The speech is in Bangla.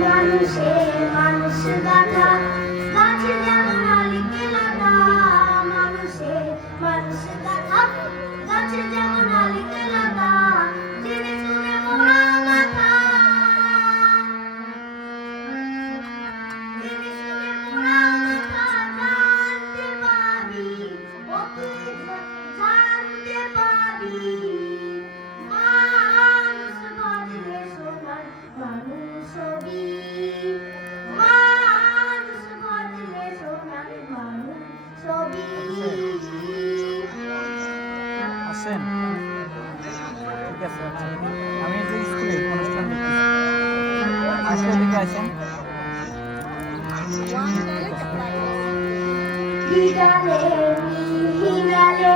মানুষে মানুষ গাথা গাছে যেমন আলিকে লাথা মানুষে মানুষ গাথা গাছে যেমন আলিকে লাথা জেনে শুনে মোরা মাথা জেনে শুনে মোরা মাথা জানতে পাবি ও তুই জানতে পাবি মানুষ বাজলে সোনার মানুষ হবি মানুষ বাজলে সোনার মানুষ হবি আসেন ঠিক আছে আমি যে স্কুলে অনুষ্ঠান দেখতেছি আসলে দিকে আসেন বিকালে মিহিনালে